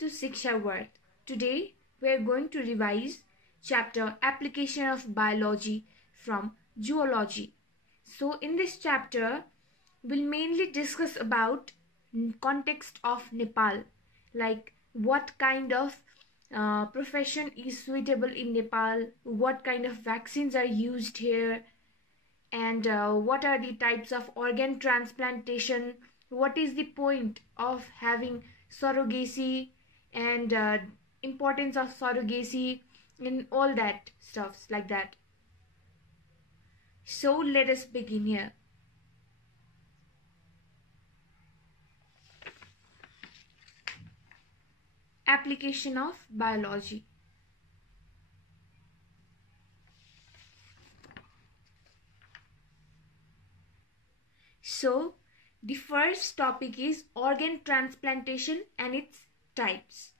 to Shiksha World. Today we are going to revise chapter Application of Biology from Zoology. So in this chapter we'll mainly discuss about context of Nepal, like what kind of profession is suitable in Nepal, what kind of vaccines are used here, and what are the types of organ transplantation, what is the point of having surrogacy, and importance of surrogacy, and all that stuffs like that. So let us begin here. Application of biology. So the first topic is organ transplantation and its types.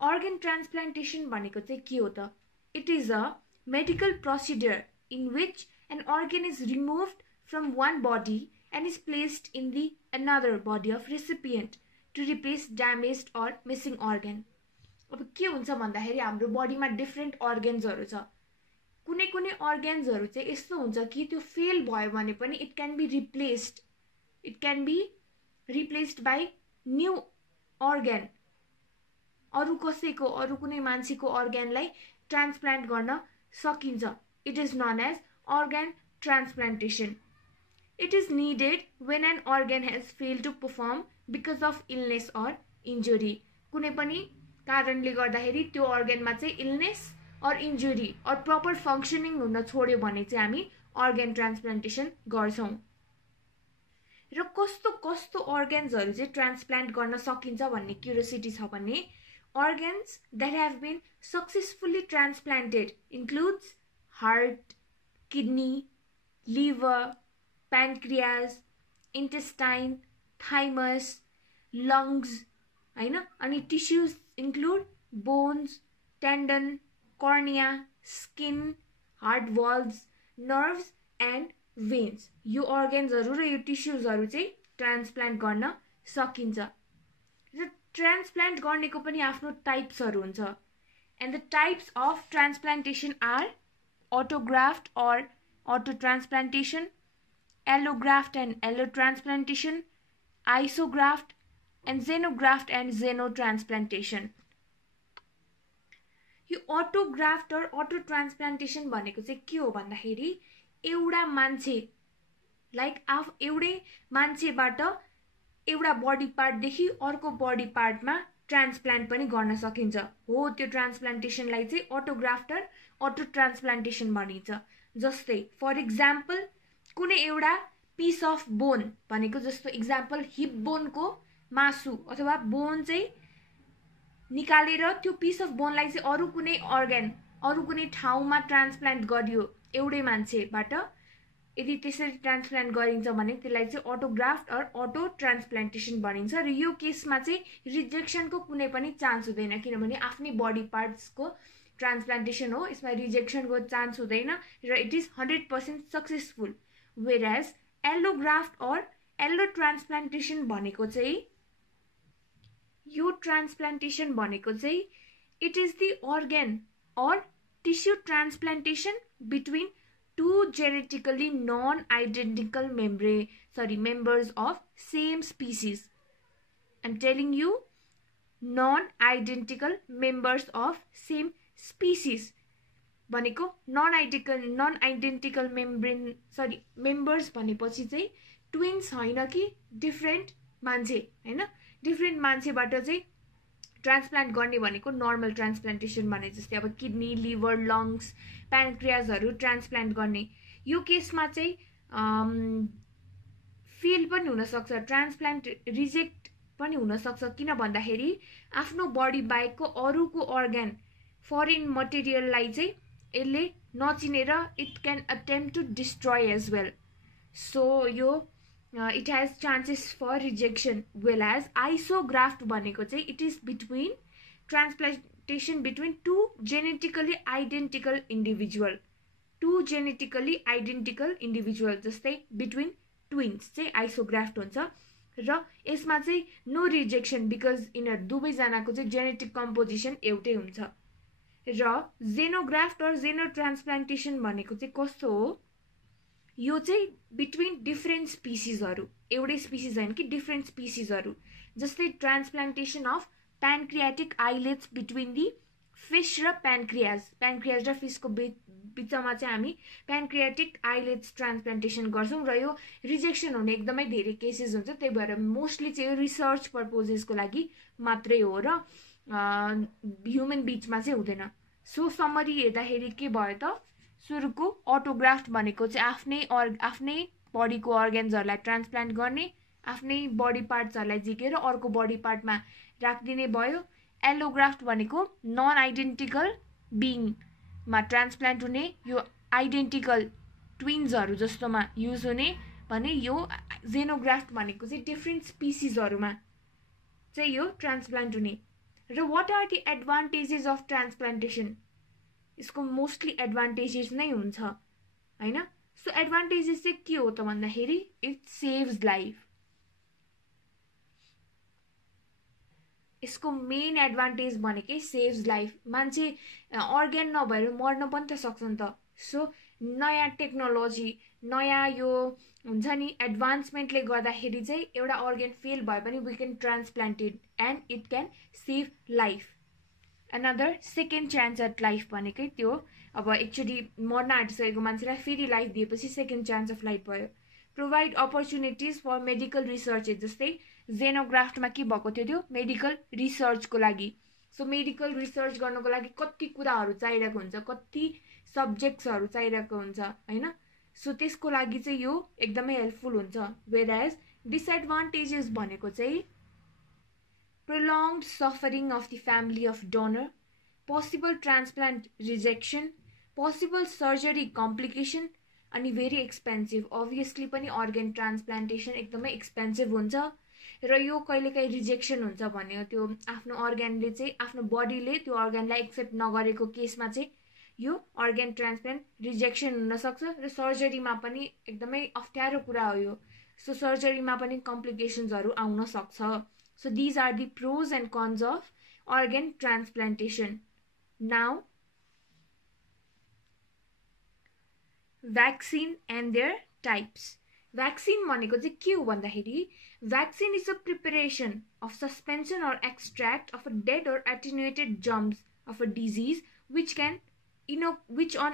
Organ transplantation भनेको चाहिँ के हो त? It is a medical procedure in which an organ is removed from one body and is placed in the another body of recipient to replace damaged or missing organ. अब के हुन्छ भन्दाखेरि हाम्रो बडीमा डिफरेन्ट अर्गन्सहरु छ. कुनै कुनै अर्गन्सहरु चाहिँ यस्तो हुन्छ कि त्यो फेल भयो भने पनि it can be replaced. It can be replaced by new organ. अरु कसैको अरु कुनै मान्छेको अर्गनलाई ट्रान्सप्लान्ट गर्न सकिन्छ. It is known as organ transplantation. It is needed when an organ has failed to perform because of illness or injury. कुनै पनि कारणले गर्दाखेरि त्यो अर्गनमा चाहिँ इलनेस और इन्जुरी और प्रपर फंक्शनिङ हुन छोड्यो भने चाहिँ हामी organ transplantation गर्छौं. र कस्तो कस्तो अर्गन्सहरु चाहिँ ट्रान्सप्लान्ट गर्न सकिन्छ भन्ने क्युरियोसिटी छ भने organs that have been successfully transplanted includes heart, kidney, liver, pancreas, intestine, thymus, lungs, हैन. अनि tissues include bones, tendon, cornea, skin, heart valves, nerves and veins. यो organsहरु र यो tissuesहरु चाहिँ ट्रान्सप्लान्ट गर्न सकिन्छ. र ट्रान्सप्लान्ट गर्नेको पनि आफ्नो टाइप्सहरु हुन्छ. And the types of transplantation are autograft or autotransplantation, allograft and allotransplantation, isograft, and xenograft and xenotransplantation. यो autograft or autotransplantation भनेको चाहिँ के हो भन्दाखेरि एउटा मान्छे लाइक एउटै मान्छेबाट एउटा बडी पार्ट देखि अर्को बडी पार्टमा ट्रान्सप्लान्ट पनि गर्न सकिन्छ. हो त्यो ट्रान्सप्लान्टेसनलाई चाहिँ autograft or autotransplantation भनिन्छ. जस्तै फर एक्जाम्पल कुनै एउटा पिस अफ बोन भनेको जस्तो एक्जाम्पल हिप बोनको मासु अथवा बोन चाहिँ निकालेर त्यो पिस अफ बोनलाई चाहिँ अरु कुनै अर्गन अरु कुनै ठाउँमा ट्रान्सप्लान्ट गरियो एउटै मान्छेबाट. यदि त्यसरी ट्रान्सप्लान्ट गरिन्छ भने त्यसलाई चाहिँ अटोग्राफ्ट अर अटो ट्रान्सप्लान्टेसन भनिन्छ. र यो केसमा चाहिँ रिजेक्सनको कुनै पनि चान्स हुँदैन किनभने आफ्नै बडी पार्ट्सको ट्रान्सप्लान्टेसन हो. यसमा रिजेक्सनको चान्स हुँदैन र it is 100% successful. Whereas allograft or allotransplantation भनेको चाहिँ यो ट्रान्सप्लान्टेसन भनेको चाहिँ it is the organ or tissue transplantation between two genetically non-identical members of same species. I'm telling you, non-identical members of same species. भनेको non-identical members भनेपछि चाहिँ twins हैन कि डिफरेन्ट मान्छे हैन. डिफरेन्ट मान्छेबाट चाहिँ ट्रान्सप्लान्ट गर्ने भनेको नर्मल ट्रान्सप्लान्टेसन भने जस्तै अब किडनी, लिभर, लंग्स, प्यानक्रियासहरु ट्रान्सप्लान्ट गर्ने. यो केसमा चाहिँ फेल पनि हुन सक्छ, ट्रान्सप्लान्ट रिजेक्ट पनि हुन सक्छ. किन भन्दाखेरि आफ्नो बडी बाहेकको अरुको अर्गन फरेन मटेरियललाई चाहिँ यसले नचिनेर it can attempt to destroy as well. So यो it has chances for rejection. Whereas isograft भनेको चाहिँ it is between transplantation between two genetically identical individual. Two genetically identical individual जस्तै between twins चाहिँ isograft हुन्छ. र यसमा चाहिँ no rejection because यिनीहरू दुवैजनाको चाहिँ जेनेटिक कम्पोजिसन एउटै हुन्छ। र जेनोग्राफ्ट र जेनो ट्रान्सप्लान्टेसन भनेको चाहिँ कस्तो हो, यो चाहिँ बिट्विन डिफ्रेन्ट स्पिसिसहरू, एउटै स्पिसिस होइन कि डिफ्रेन्ट स्पिसिसहरू, जस्तै transplantation of pancreatic islets between the fish र प्यानक्रियाज र फिसको बिचमा चाहिँ हामी प्यानक्रियाटिक आइलेट्स ट्रान्सप्लान्टेसन गर्छौँ र यो रिजेक्सन हुने एकदमै धेरै केसेस हुन्छ। त्यही भएर मोस्टली चाहिँ यो रिसर्च पर्पोजेसको लागि मात्रै हो र ह्युमन बिचमा चाहिँ हुँदैन। सो समरी हेर्दाखेरि के भयो त, सुरुको अटोग्राफ्ट भनेको चाहिँ आफ्नै बडीको अर्गेन्सहरूलाई ट्रान्सप्लान्ट गर्ने, आफ्नै बडी पार्ट्सहरूलाई झिकेर अर्को बडी पार्टमा राखिदिने भयो। एलोग्राफ्ट भनेको नन आइडेन्टिकल बिङमा ट्रान्सप्लान्ट हुने, यो आइडेन्टिकल ट्विन्सहरू जस्तोमा युज हुने भने यो जेनोग्राफ्ट भनेको चाहिँ डिफ्रेन्ट स्पिसिसहरूमा चाहिँ यो ट्रान्सप्लान्ट हुने। र what are the advantages of transplantation, यसको मोस्टली एडभान्टेजेस नै हुन्छ होइन। सो एडभान्टेजेस चाहिँ के हो त भन्दाखेरि इट सेभ्स लाइफ। यसको मेन एडभान्टेज भनेकै सेभ्स लाइफ। मान्छे अर्ग्यान नभएर मर्न पनि त सक्छ नि त। सो नयाँ टेक्नोलोजी, नयाँ यो हुन्छ नि एडभान्समेन्टले गर्दाखेरि चाहिँ एउटा अर्ग्यान फेल भयो भने we can transplanted and it can save life. Another second chance at life भनेकै त्यो, अब एकचोटि मर्न आँटिसकेको मान्छेलाई फेरि लाइफ दिएपछि सेकेन्ड चान्स अफ लाइफ भयो। Provide opportunities for medical research, जस्तै जेनोग्राफ्टमा के भएको थियो, त्यो मेडिकल रिसर्चको लागि। सो मेडिकल रिसर्च गर्नको लागि कति कुराहरू चाहिरहेको हुन्छ, कति सब्जेक्ट्सहरू चाहिरहेको हुन्छ होइन। सो त्यसको लागि चाहिँ यो एकदमै हेल्पफुल हुन्छ। वेयरएज डिसएडभान्टेजेस भनेको चाहिँ prolonged suffering of the family of donor, possible transplant rejection, possible surgery complication, अनि very expensive। obviously पनि organ transplantation एकदमै expensive हुन्छ र यो कहिलेकाहीँ रिजेक्सन हुन्छ भन्यो, त्यो आफ्नो अर्ग्यानले चाहिँ आफ्नो बडीले त्यो अर्ग्यानलाई एक्सेप्ट नगरेको केसमा चाहिँ यो अर्ग्यान ट्रान्सप्लान्ट रिजेक्सन हुनसक्छ र सर्जरीमा पनि एकदमै अप्ठ्यारो कुरा हो यो। सो सर्जरीमा पनि कम्प्लिकेसन्सहरू आउन सक्छ। So these are the pros and cons of organ transplantation. Now, vaccine and their types. Vaccine भनेको चाहिँ के हो भन्दाखेरि, vaccine is a preparation of suspension or extract of a dead or attenuated germs of a disease which on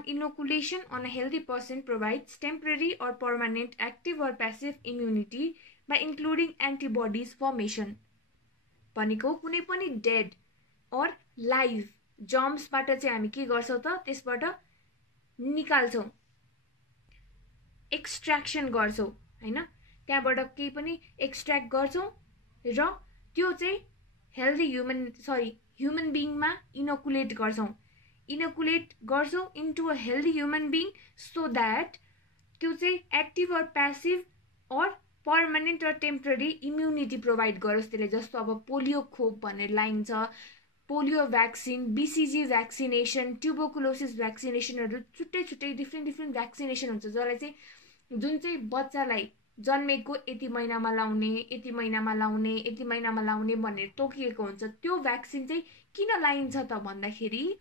inoculation on a healthy person provides temporary or permanent active or passive immunity by including antibodies formation। भनेको कुनै पनि dead और live जर्म्सबाट चाहिँ हामी के गर्छौँ त, त्यसबाट निकाल्छौँ, एक्सट्र्याक्सन गर्छौँ होइन। त्यहाँबाट केही पनि एक्सट्र्याक्ट गर्छौँ र त्यो चाहिँ ह्युमन बिङमा इनोकुलेट गर्छौँ into a healthy human being, so that त्यो चाहिँ एक्टिभ और प्यासिभ और पर्मानेन्ट र टेम्पररी इम्युनिटी प्रोभाइड गरोस् त्यसले। जस्तो अब पोलियो खोप भनेर लाइन्छ, polio vaccine, BCG vaccination, tuberculosis भ्याक्सिनेसनहरू छुट्टै डिफ्रेन्ट भ्याक्सिनेसन हुन्छ, जसलाई चाहिँ जुन चाहिँ बच्चालाई जन्मेको यति महिनामा लाउने भनेर तोकिएको हुन्छ। त्यो भ्याक्सिन चाहिँ किन लाइन्छ त भन्दाखेरि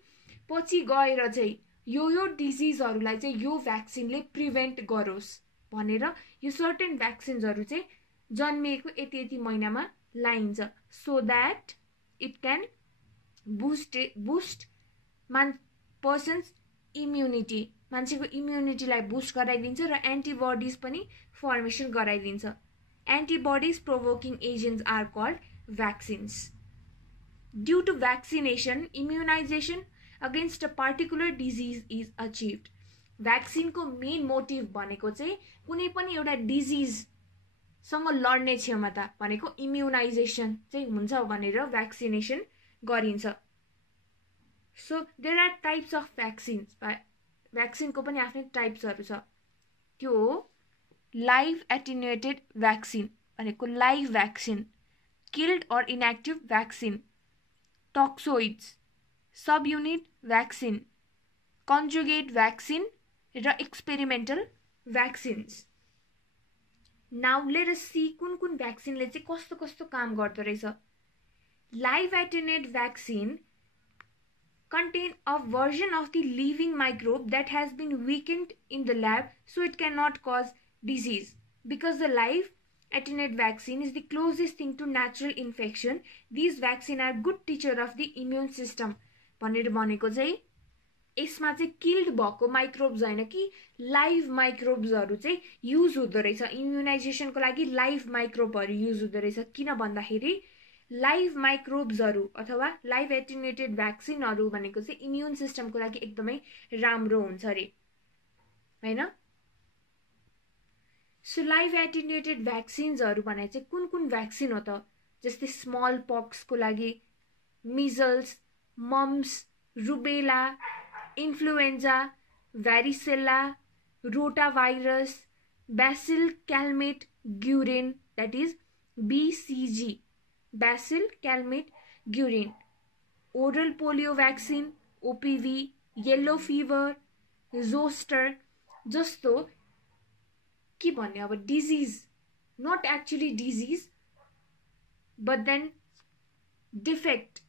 पछि गएर चाहिँ यो डिजिजहरूलाई चाहिँ यो भ्याक्सिनले प्रिभेन्ट गरोस् भनेर यो सर्टेन भ्याक्सिन्सहरू चाहिँ जन्मिएको यति महिनामा लाइन्छ, so that it can boost person's immunity, मान्छेको इम्युनिटीलाई बुस्ट गराइदिन्छ र एन्टिबडिज पनि फर्मेसन गराइदिन्छ। Antibodies provoking agents are called vaccines. Due to vaccination immunisation against a particular disease is achieved. भ्याक्सिनको मेन मोटिभ भनेको चाहिँ कुनै पनि एउटा डिजिजसँग लड्ने क्षमता भनेको इम्युनाइजेसन चाहिँ हुन्छ भनेर भ्याक्सिनेसन गरिन्छ। So there are types of vaccines, भ्याक्सिनको पनि आफ्नै टाइप्सहरू छ। त्यो हो लाइभ एटेन्युएटेड भ्याक्सिन भनेको live vaccine, killed or inactive vaccine, toxoids, subunit vaccine, conjugate vaccine र experimental vaccines. Now let us see कुन भ्याक्सिनले चाहिँ कस्तो कस्तो काम गर्दो रहेछ। Live attenuate vaccine contain a version of the living microbe that has been weakened in the lab so it cannot cause disease. Because the live attenuate vaccine is the closest thing to natural infection, these vaccine are good teacher of the immune system. भनेर भनेको चाहिँ यसमा चाहिँ killed भएको microbes हैन कि live माइक्रोब्सहरु चाहिँ use हुँदो रहेछ। इम्युनाइजेसनको लागि लाइभ माइक्रोबहरु युज हुँदो रहेछ। किन भन्दाखेरि लाइभ माइक्रोब्सहरु अथवा लाइभ एटेन्युएटेड भ्याक्सिनहरु भनेको चाहिँ इम्युन सिस्टमको लागि एकदमै राम्रो हुन्छ रे हैन। सो लाइभ एटेन्युएटेड भ्याक्सिन्सहरु भने चाहिँ कुन भ्याक्सिन हो त, जस्तै स्मल पक्सको लागि measles, mumps, rubella, influenza, varicella, rotavirus, bacille Calmette Guerin that is BCG, bacille Calmette Guerin, oral polio vaccine OPV, yellow fever, zoster जस्तो के भन्ने अब disease, not actually disease but then defect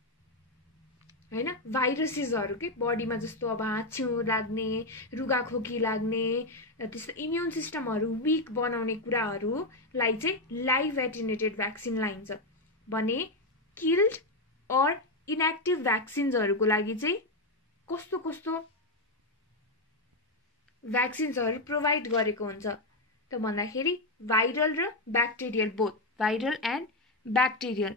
हैन, भाइरसेसहरु के बडीमा जस्तो अब हाच्छिउ लाग्ने, रुगाखोकी लाग्ने, त्यस्तो इम्युन सिस्टमहरु वीक बनाउने कुराहरुलाई चाहिँ लाइभ एटेन्युएटेड भ्याक्सिन लाइन्छ भने किल्ड और इनएक्टिभ भ्याक्सिन्सहरुको लागि चाहिँ कस्तो कस्तो भ्याक्सिन्सहरु प्रोवाइड गरेको हुन्छ त भन्दाखेरि भाइरल र bacterial, both viral and bacterial.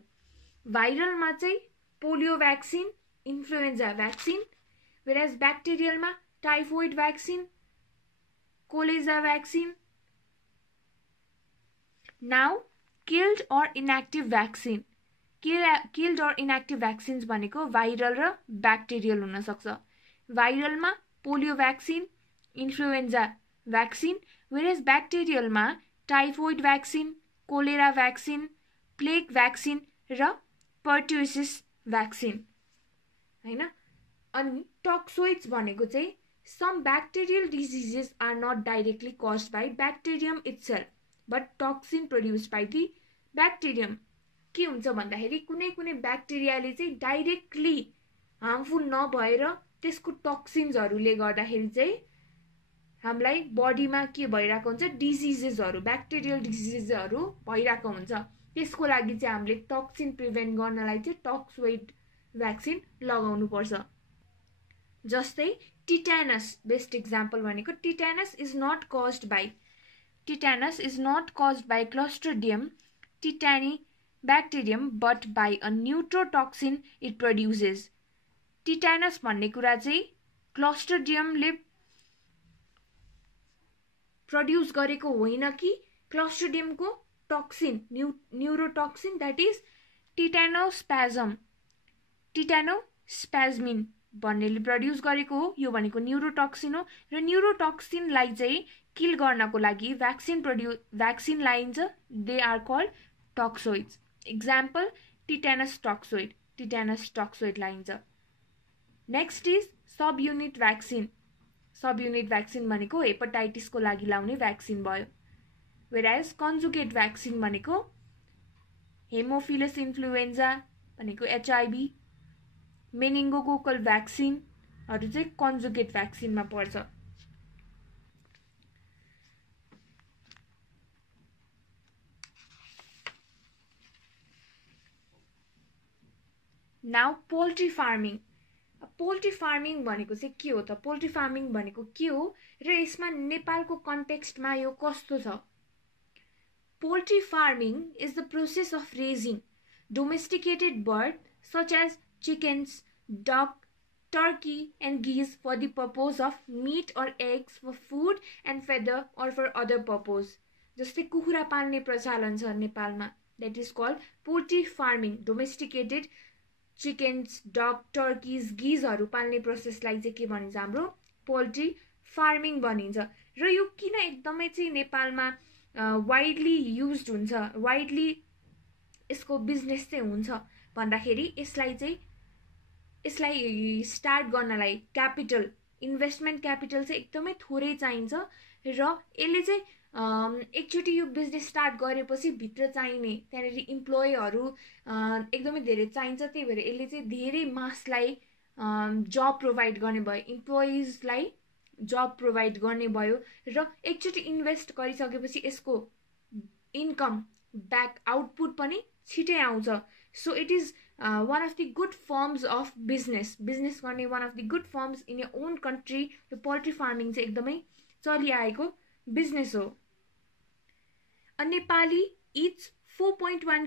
भाइरलमा चाहिँ polio vaccine, influenza vaccine, whereas ब्याक्टेरियलमा typhoid vaccine, cholera vaccine. Now killed or inactive vaccine, killed or inactive vaccines भनेको भाइरल र ब्याक्टेरियल हुन सक्छ। भाइरलमा polio vaccine, influenza vaccine, whereas ब्याक्टेरियलमा typhoid vaccine, cholera vaccine, plague vaccine र pertussis vaccine हैन। अनि टक्सोइड्स भनेको चाहिँ some bacterial diseases are not directly caused by bacterium itself but toxin produced by the bacterium। के हुन्छ भन्दाखेरि कुनै ब्याक्टेरियाले चाहिँ डाइरेक्टली हार्मफुल नभएर त्यसको टक्सिन्सहरुले गर्दाखेरि चाहिँ हामीलाई बडीमा के भइराको हुन्छ, डिजीजेसहरु, ब्याक्टेरियल डिजीजेसहरु भइराको हुन्छ। त्यसको लागि चाहिँ हामीले टक्सिन प्रिभेन्ट गर्नलाई चाहिँ टक्सोइड भ्याक्सिन लगाउनु पर्छ। जस्तै टिटानस बेस्ट एक्जाम्पल भनेको tetanus is not caused by Clostridium tetani bacterium but by a neurotoxin it produces. Tetanus भन्ने कुरा चाहिँ क्लस्ट्रिडियमले प्रोड्युस गरेको होइन कि क्लस्ट्रिडियमको toxin, neurotoxin that is tetanospasmin भन्नेले प्रोड्युस गरेको हो। यो भनेको न्यूरोटक्सिन हो र न्यूरोटक्सिनलाई चाहिँ किल गर्नको लागि भ्याक्सिन लाइन्छ। They are called toxoids. Example tetanus toxoid लाइन्छ। Next is subunit vaccine. Subunit vaccine भनेको हेपाटाइटिसको लागि लाउने भ्याक्सिन भयो। whereas कन्जुगेट भ्याक्सिन भनेको हेमोफिलस इन्फ्लुएन्जा भनेको HIV, मेनिङ्गोकोकल भ्याक्सिनहरु चाहिँ कन्जुगेट भ्याक्सिनमा पर्छ। Now poultry farming. Poultry farming भनेको चाहिँ के हो त? पोल्ट्री फार्मिङ भनेको के हो र यसमा नेपालको कन्टेक्स्टमा यो कस्तो छ? Poultry farming is the process of raising domesticated bird such as chickens, duck, turkey and geese for the purpose of meat or eggs for food and feather or for other purpose। जस्तै कुखुरा पाल्ने प्रचलन छ नेपालमा, that is called poultry farming। domesticated chickens, duck, turkeys, geeseहरु पाल्ने प्रोसेसलाई चाहिँ के भनिन्छ? हाम्रो पोल्ट्री फार्मिङ भनिन्छ। र यो किन एकदमै चाहिँ नेपालमा वाइडली युज्ड हुन्छ, वाइडली यसको बिजनेस चाहिँ हुन्छ भन्दाखेरि यसलाई स्टार्ट गर्नलाई क्यापिटल, इन्भेस्टमेन्ट क्यापिटल चाहिँ एकदमै थोरै चाहिन्छ र यसले चाहिँ एकचोटि यो बिजनेस स्टार्ट गरेपछि भित्र चाहिने त्यहाँनेरि इम्प्लोयीहरू एकदमै धेरै चाहिन्छ, त्यही भएर यसले चाहिँ धेरै मासलाई जब प्रोभाइड गर्ने भयो, इम्प्लोइजलाई जब प्रोभाइड गर्ने भयो र एकचोटि इन्भेस्ट गरिसकेपछि यसको इन्कम ब्याक आउटपुट पनि छिटै आउँछ। So it is one of the good forms of business गर्ने one of the good forms in your own country. यो पोल्ट्री फार्मिङ चाहिँ एकदमै चलिआएको बिजनेस हो। A Nepali eats 4.1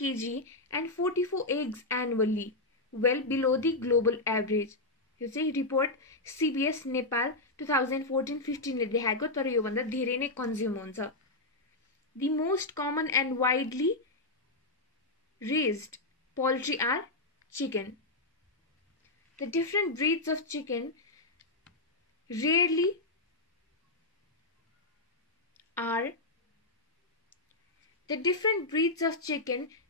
kg and 44 eggs annually, well below the global average. यो चाहिँ report CBS Nepal 2014-15 ले देखाएको, तर यो भन्दा धेरै नै कन्ज्युम हुन्छ। The most common and widely raised poultry are chicken. The different breeds of chicken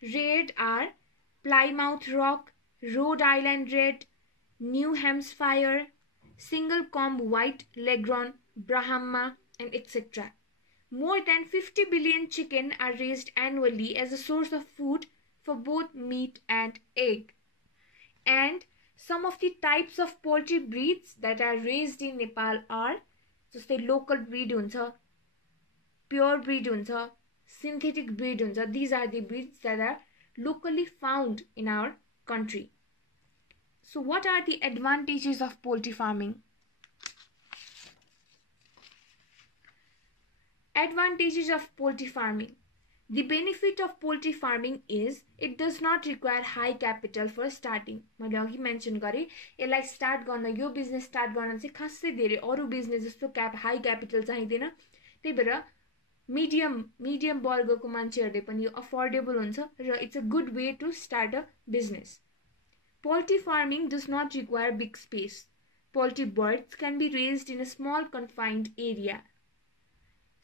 reared are Plymouth Rock, Rhode Island Red, New Hampshire, Single Comb White Leghorn, Brahma, and etc. More than 50 billion chicken are raised annually as a source of food for both meat and egg. And some of the types of poultry breeds that are raised in Nepal are जस्तै local breed हुन्छ, pure breed हुन्छ, synthetic breed हुन्छ. These are the breeds that are locally found in our country. So what are the advantages of poultry farming? Advantages of poultry farming. The benefit of poultry farming is it does not require high capital for starting. मैले अघि mention गरेँ यसलाई start गर्न, यो business start गर्न चाहिँ खासै धेरै अरू बिजनेस जस्तो हाई क्यापिटल चाहिँदैन। त्यही भएर मिडियम वर्गको मान्छेहरूले पनि यो अफोर्डेबल हुन्छ र it's a good way to start a business. Poultry farming does not require big space. Poultry birds can be raised in a small confined area.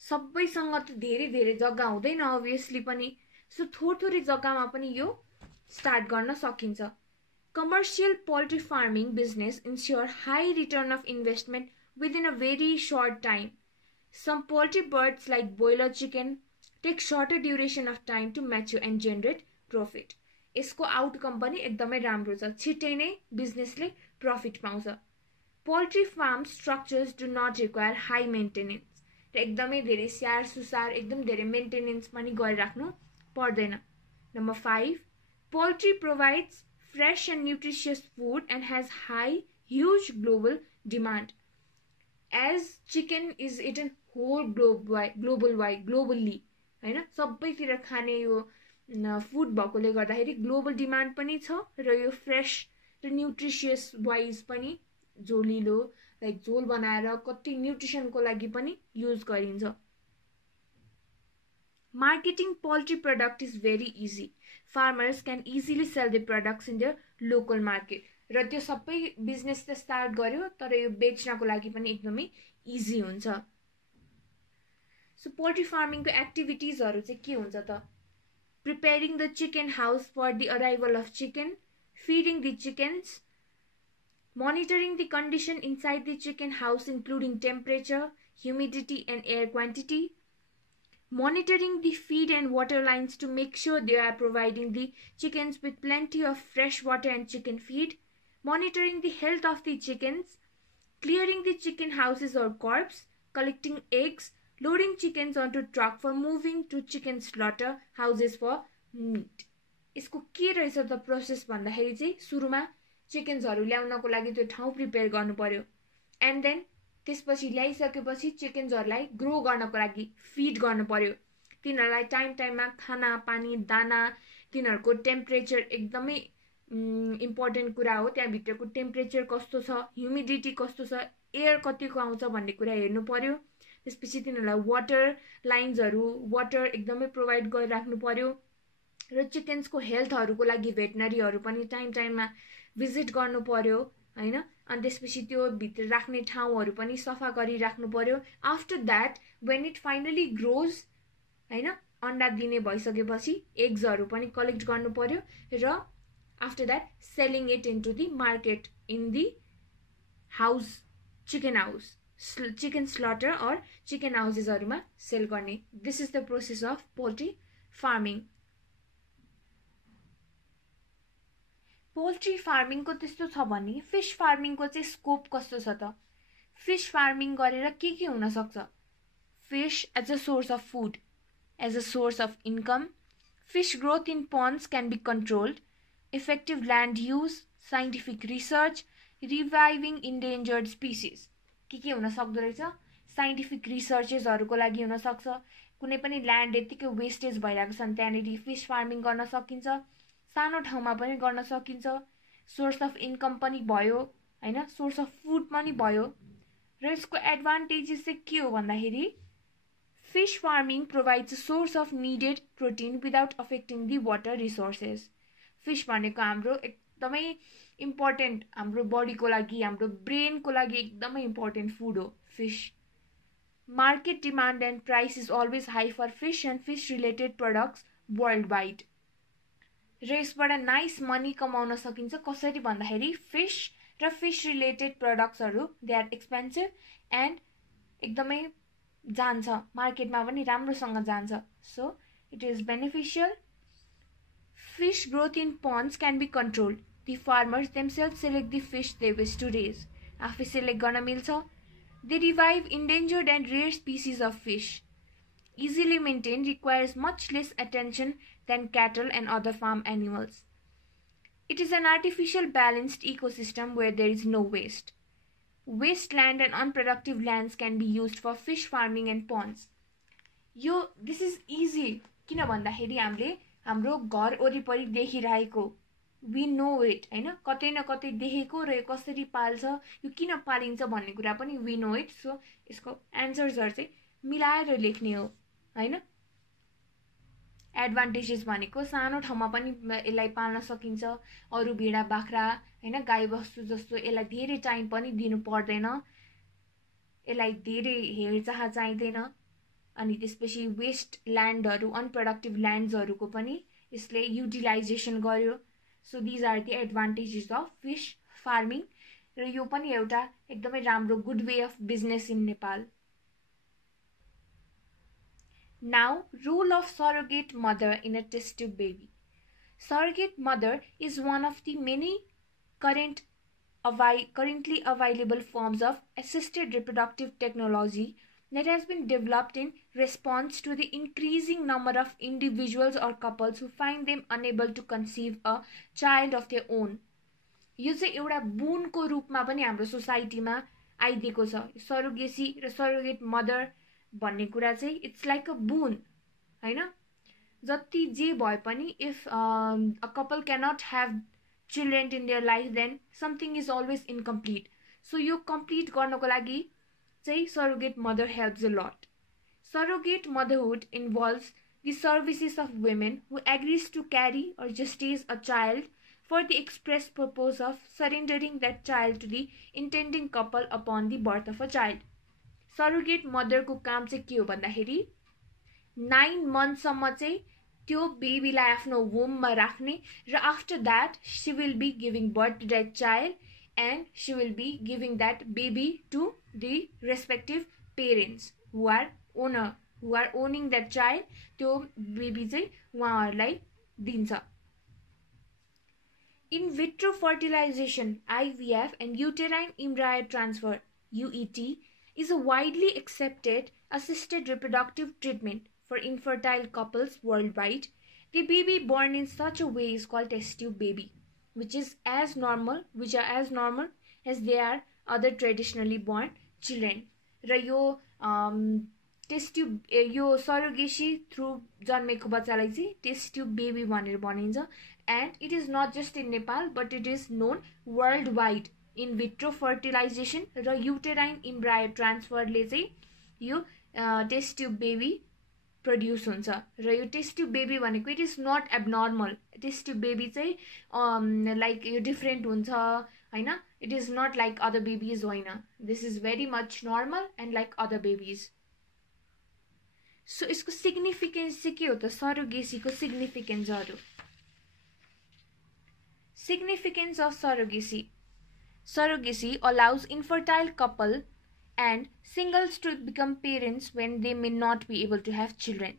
सबैसँग त धेरै जग्गा हुँदैन obviously पनि, सो थोरै जग्गामा पनि यो स्टार्ट गर्न सकिन्छ। Commercial poultry farming business ensure high return of investment within a very short time. Some poultry birds like boiler chicken take shorter duration of time to mature and generate profit. यसको outcome पनि एकदमै राम्रो छ, छिटै नै बिजनेसले profit पाउँछ। Poultry farm structures do not require high maintenance. र एकदमै धेरै स्याहार सुसार एकदम धेरै मेन्टेनेन्स पनि गरिराख्नु पर्दैन। Number 5, poultry provides fresh and nutritious food and has huge global demand. As chicken is eaten globally, हैन, सबैतिर खाने यो फुड भएकोले गर्दाखेरि ग्लोबल डिमान्ड पनि छ र यो फ्रेश र न्युट्रिसियस वाइज पनि झोलिलो लाइक झोल बनाएर कति न्युट्रिसनको लागि पनि युज गरिन्छ। Marketing poultry product is very easy. Farmers can easily sell the products in their local market. र त्यो सबै बिजनेस त स्टार्ट गर्यो तर यो बेच्नको लागि पनि एकदमै इजी हुन्छ। सो पोल्ट्री फार्मिङको एक्टिभिटिजहरु चाहिँ के हुन्छ त? Preparing the chicken house for the arrival of chicken, feeding the chickens, monitoring the condition inside the chicken house including temperature, humidity and air quantity, monitoring the feed and water lines to make sure they are providing the chickens with plenty of fresh water and chicken feed, monitoring the health of the chickens, clearing the chicken houses or corps, collecting eggs, loading chickens onto truck for moving to chicken slaughter houses for meat. यसको के रहेछ त process भन्दाखेरि चाहिँ सुरुमा चिकन्सहरु ल्याउनको लागि त्यो ठाउँ प्रिपेयर गर्नु पर्यो, एन्ड देन त्यसपछि ल्याइसकेपछि चिकन्सहरुलाई ग्रो गर्नको लागि फिड गर्नु पर्यो। तिनीहरुलाई टाइममा खाना पानी दाना, तिनीहरुको टेम्परेचर एकदमै इम्पोर्टेन्ट कुरा हो। त्यहाँ भित्रको टेम्परेचर कस्तो छ, ह्युमिडिटी कस्तो छ, एयर कतिको आउँछ भन्ने कुरा हेर्नु पर्यो। त्यसपछि तिनीहरुलाई वाटर लाइन्सहरु, वाटर एकदमै प्रोवाइड गरिराख्नु पर्यो र चिकन्सको हेल्थहरुको लागि भेटनरीहरु पनि टाइममा भिजिट गर्नु पर्यो, हैन। अनि त्यसपछि त्यो भित्र राख्ने ठाउँहरु पनि सफा गरिराख्नु पर्यो। After that when it finally grows, हैन, अन्डा दिने भइसकेपछि एग्सहरु पनि कलेक्ट गर्नु पर्यो र after that selling it into the market in the house, chicken house. Chicken slaughter or chicken हाउसेसहरुमा सेल गर्ने. This is the process of poultry farming. Poultry फार्मिङको त्यस्तो छ भने फिश फार्मिङको चाहिँ स्कोप कस्तो छ त? फिश फार्मिङ गरेर के हुन सक्छ? Fish as a source of food, as a source of income. Fish growth in ponds can be controlled. Effective land use, scientific research, reviving endangered species. के हुन सक्दो रहेछ? साइन्टिफिक रिसर्चेसहरुको लागि हुन सक्छ. कुनै पनि ल्यान्ड यतिकै वेस्टेज भइरहेको छ नि त्यहाँनेरि फिश फार्मिङ गर्न सकिन्छ. सानो ठाउँमा पनि गर्न सकिन्छ. सोर्स अफ इन्कम पनि भयो हैन, सोर्स अफ फूड पनि भयो. र यसको एडभान्टेजेस चाहिँ के हो भन्दाखेरि fish farming provides a source of needed protein without affecting the water resources. Fish भनेको हाम्रो एकदमै इम्पोर्टेन्ट, हाम्रो बडीको लागि, हाम्रो ब्रेनको लागि एकदमै इम्पोर्टेन्ट फूड हो fish. Market demand and price is always high for fish and fish related products worldwide. र यसबाट नाइस मनी कमाउन सकिन्छ. कसरी भन्दाखेरि फिश र फिश रिलेटेड प्रोडक्ट्सहरु दे आर एक्सपेन्सिभ एन्ड एकदमै जान्छ, मार्केटमा पनि राम्रोसँग जान्छ. So it is beneficial. Fish growth in ponds can be controlled. The farmers themselves select the fish they wish to raise. आफै सेलेक्ट गर्न मिल्छ. They revive endangered and rare species of fish. Easily maintained, requires much less attention than cattle and other farm animals. It is an artificial balanced ecosystem where there is no waste. Wasteland and unproductive lands can be used for fish farming and ponds. This is easy. किन भन्दाखेरि हामीले हाम्रो घर वरिपरि देखिरहेको, we know it हैन, कतै न कतै देखेको र कसरी पाल्छ, यो किन पालिन्छ भन्ने कुरा पनि we know it. सो यसको एन्सर्सहरु चाहिँ मिलाएर लेख्ने हो हैन. एडभान्टेजेस भनेको सानो ठाउँमा पनि यसलाई पाल्न सकिन्छ. अरु भेडा बाख्रा हैन, गाई बस्तु जस्तो यसलाई धेरै टाइम पनि दिनु पर्दैन, यसलाई धेरै हेरचाह चाहिदैन. अनि त्यसपछि वेस्ट ल्यान्डहरु, अनप्रोडक्टिभ ल्यान्ड्सहरुको पनि यसले युटिलाइजेसन गर्यो. So these are the advantages of fish farming. र यो पनि एउटा एकदमै राम्रो good way of business in Nepal. Now, role of surrogate mother in a test tube baby. Surrogate mother is one of the many currently available forms of assisted reproductive technology that has been developed in response to the increasing number of individuals or couples who find them unable to conceive a child of their own. यो चाहिँ एउटा बुनको रूपमा पनि हाम्रो सोसाइटीमा आइदिएको छ. Surrogacy र surrogate mother भन्ने कुरा चाहिँ इट्स लाइक अ बुन हैन. जति जे भए पनि if a couple cannot have children in their life then something is always incomplete. So यो कम्प्लिट गर्नको लागि चाहिँ surrogate mother helps a lot. Surrogate motherhood involves the services of women who agrees to carry or gestate a child for the express purpose of surrendering that child to the intending couple upon the birth of a child. Surrogate mother को काम चाहिँ के हो भन्दाखेरि 9 months सम्म चाहिँ त्यो बेबीलाई आफ्नो वोममा राख्ने र after that she will be giving birth to that child and she will be giving that baby to the respective parents who are owning that child. त्यो बेबी चाहिँ उहाँहरूलाई दिन्छ. In vitro fertilization, IVF, and uterine embryo transfer, UET, is a widely accepted assisted reproductive treatment for infertile couples worldwide. The baby born in such a way is called test tube baby, which are as normal as they are other traditionally born children. र यो test tube, यो surrogacy through जन्मेको बच्चालाई चाहिँ test tube baby भनेर भनिन्छ. And it is not just in Nepal, but it is known worldwide. In vitro fertilization र uterine embryo transfer ले चाहिँ यो test tube baby produce हुन्छ. र यो test tube baby भनेको it is not abnormal. Test tube baby चाहिँ like यो different हुन्छ हैन. It is not like other babies होइन. This is very much normal and like other babies. So यसको significance चाहिँ के हो त? surrogacy को significance हरु. Significance of surrogacy. Surrogacy allows infertile couple and singles to become parents when they may not be able to have children.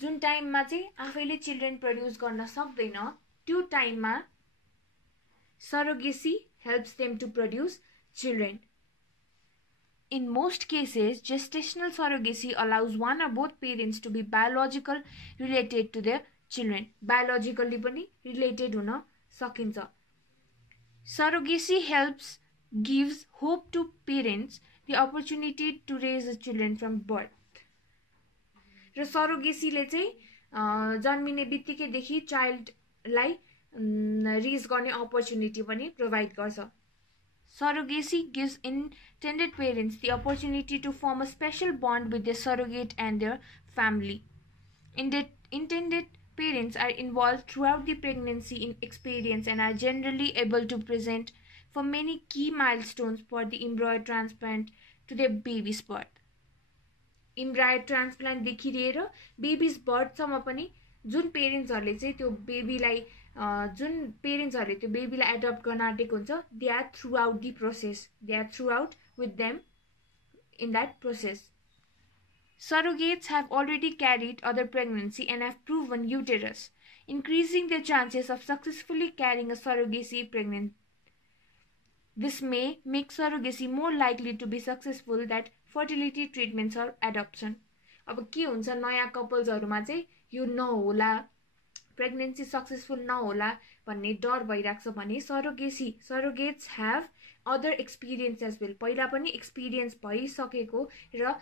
जुन टाइममा चाहिँ आफैले चिल्ड्रेन प्रड्युस गर्न सक्दैन त्यो टाइममा surrogacy helps them to produce children. In most cases, gestational surrogacy allows one or both parents to be biological related to their children. Biologically पनि related हुन सकिन्छ. Surrogacy gives hope to parents the opportunity to raise the children from birth. र सरोगेसीले चाहिँ जन्मिने बित्तिकैदेखि चाइल्डलाई raise गर्ने opportunity पनि provide गर्छ. Surrogacy gives intended parents the opportunity to form a special bond with their surrogate and their family. Intended parents are involved throughout the pregnancy in experience and are generally able to present for many key milestones for the embryo transplant to their baby's birth. Embryo transplant देखि लिएर babies बर्थसम्म पनि जुन पेरेन्ट्सहरूले चाहिँ त्यो बेबीलाई adapt गर्न आँटेको हुन्छ they are throughout the process, they are throughout with them in that process. Surrogates have already carried other pregnancy and have proven uterus, increasing their chances of successfully carrying a surrogacy pregnant. This may make surrogacy more likely to be successful than fertility treatments or adoption. अब के हुन्छ नयाँ कपल्सहरुमा चाहिँ यो नहोला, pregnancy successful नहोला भन्ने डर भइराख्छ भने surrogates have other experience as well. पहिला पनि एक्सपिरियन्स भइसकेको र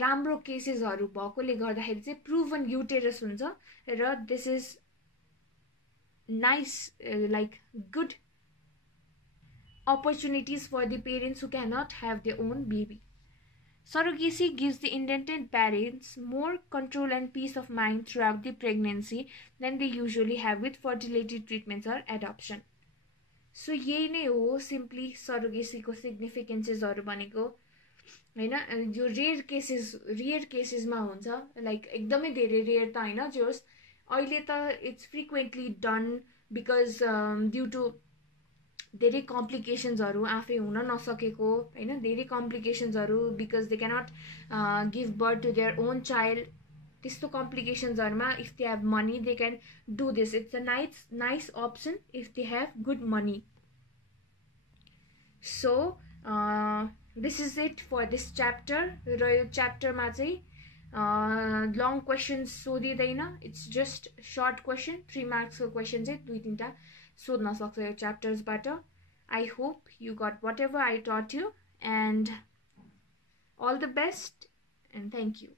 राम्रो केसेसहरु भएकोले गर्दाखेरि चाहिँ प्रुभन युटेरस हुन्छ र this is nice like good opportunities for the parents who cannot have their own baby. Surrogacy gives the intended parents more control and peace of mind throughout the pregnancy than they usually have with fertility treatments or adoption. So यही नै हो simply surrogacy को significances भनेको हैन. यो rare केसेसमा हुन्छ, like एकदमै धेरै रेयर त हैन जोस अहिले त it's frequently done because due to धेरै कम्प्लिकेसन्सहरु आफै हुन नसकेको हैन, धेरै कम्प्लिकेसन्सहरु because they cannot give birth to their own child. त्यस्तो कम्प्लिकेसन्सहरुमा if they have money they can do this. It's a nice option if they have good money. So this is it for this chapter. र यो च्याप्टरमा चाहिँ long questions सोधिदैन, it's just short question. 3 मार्क्सको question चाहिँ 2-3टा सोध्न सक्छ यो च्याप्टर्सबाट. I hope you got whatever I taught you, and all the best and thank you.